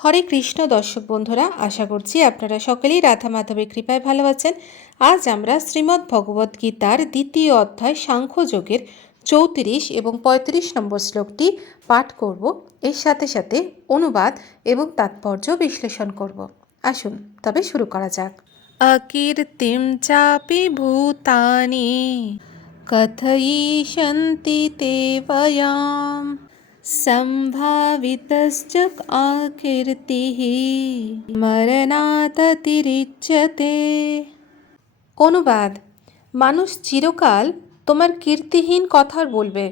হরে কৃষ্ণ দর্শক বন্ধুরা, আশা করছি আপনারা সকলেই রাধা মাধবের কৃপায় ভালো আছেন। আজ আমরা শ্রীমদ্ ভগবদ্ গীতার দ্বিতীয় অধ্যায় সাংখ্যযোগের চৌত্রিশ এবং পঁয়ত্রিশ নম্বর শ্লোকটি পাঠ করব। এর সাথে সাথে অনুবাদ এবং তাৎপর্য বিশ্লেষণ করব। আসুন, তবে শুরু করা যাক। অকীর্তিম চাপি ভূতানি, কথয়িষ্যন্তি তে সম্ভাবিতশ্চ আকীর্তিः মরণাততিরিচ্যতে অনুবাদ মানুষ চিরকাল তোমার কীর্তিহীন কথা বলবে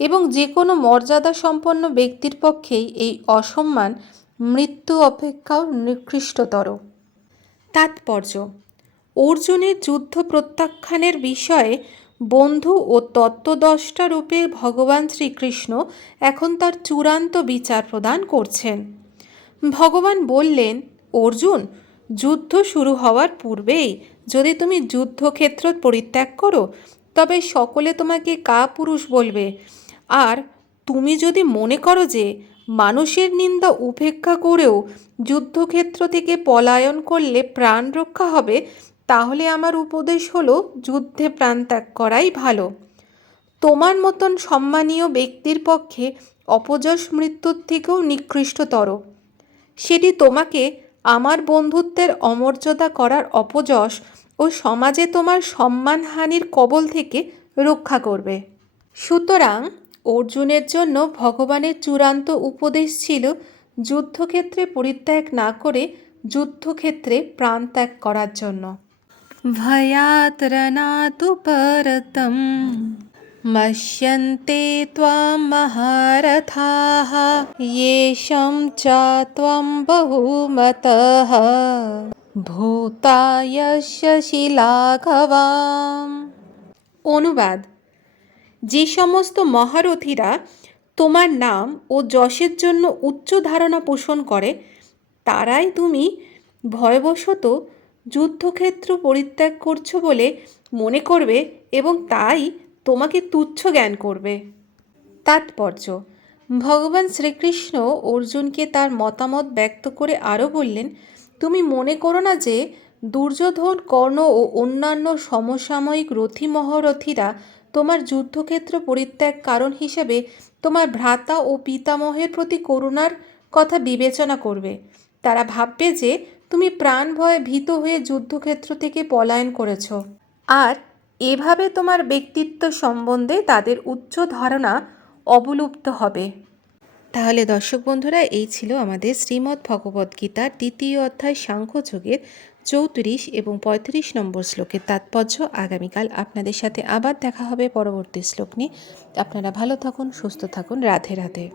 এবং যে কোনো মর্যাদা সম্পন্ন ব্যক্তির পক্ষেই এই অসম্মান মৃত্যু অপেক্ষাও নিকৃষ্টতর। তাৎপর্য, অর্জুনের যুদ্ধ প্রত্যাখ্যানের বিষয়ে বন্ধু ও তত্ত্বদষ্টা রূপে ভগবান শ্রীকৃষ্ণ এখন তার চূড়ান্ত বিচার প্রদান করছেন। ভগবান বললেন, অর্জুন, যুদ্ধ শুরু হওয়ার পূর্বেই যদি তুমি যুদ্ধক্ষেত্র পরিত্যাগ করো, তবে সকলে তোমাকে কা পুরুষ বলবে। আর তুমি যদি মনে করো যে মানুষের নিন্দা উপেক্ষা করেও যুদ্ধক্ষেত্র থেকে পলায়ন করলে প্রাণ রক্ষা হবে তাহলে আমার উপদেশ হলো, যুদ্ধে প্রাণত্যাগ করাই ভালো। তোমার মতন সম্মানীয় ব্যক্তির পক্ষে অপযশ মৃত্যুর থেকেও নিকৃষ্টতর। সেটি তোমাকে আমার বন্ধুত্বের অমর্যাদা করার অপযশ ও সমাজে তোমার সম্মানহানির কবল থেকে রক্ষা করবে। সুতরাং অর্জুনের জন্য ভগবানের চূড়ান্ত উপদেশ ছিল, যুদ্ধক্ষেত্রে পরিত্যাগ না করে যুদ্ধক্ষেত্রে প্রাণত্যাগ করার জন্য। ভয়াত রণাতু পরতম মশ্যন্তে त्वां महारथाः येषं च त्वं बहुमतः ভূতায়স্য শিলাঘবাম অনুবাদ যে সমস্ত মহারথীরা তোমার নাম ও যশের জন্য উচ্চ ধারণা পোষণ করে তারাই তুমি ভয়বশত যুদ্ধক্ষেত্র পরিত্যাগ করছ বলে মনে করবে এবং তাই তোমাকে তুচ্ছ জ্ঞান করবে। তাৎপর্য, ভগবান শ্রীকৃষ্ণ অর্জুনকে তার মতামত ব্যক্ত করে আরও বললেন, তুমি মনে করো না যে দুর্যোধন, কর্ণ ও অন্যান্য সমসাময়িক রথী মহারথীরা তোমার যুদ্ধক্ষেত্র পরিত্যাগ কারণ হিসেবে তোমার ভ্রাতা ও পিতামহের প্রতি করুণার কথা বিবেচনা করবে? তারা ভাববে যে তুমি প্রাণ ভয়ে ভীত হয়ে যুদ্ধক্ষেত্র থেকে পলায়ন করেছ। আর এভাবে তোমার ব্যক্তিত্ব সম্বন্ধে তাদের উচ্চ ধারণা অবলুপ্ত হবে। তাহলে দর্শক বন্ধুরা, এই ছিল আমাদের শ্রীমদ্ ভগবদ্গীতার দ্বিতীয় অধ্যায় সাংখ্যযোগের চৌত্রিশ এবং পঁয়ত্রিশ নম্বর শ্লোকের তাৎপর্য। আগামীকাল আপনাদের সাথে আবার দেখা হবে পরবর্তী শ্লোক নিয়ে। আপনারা ভালো থাকুন, সুস্থ থাকুন। রাধে রাধে।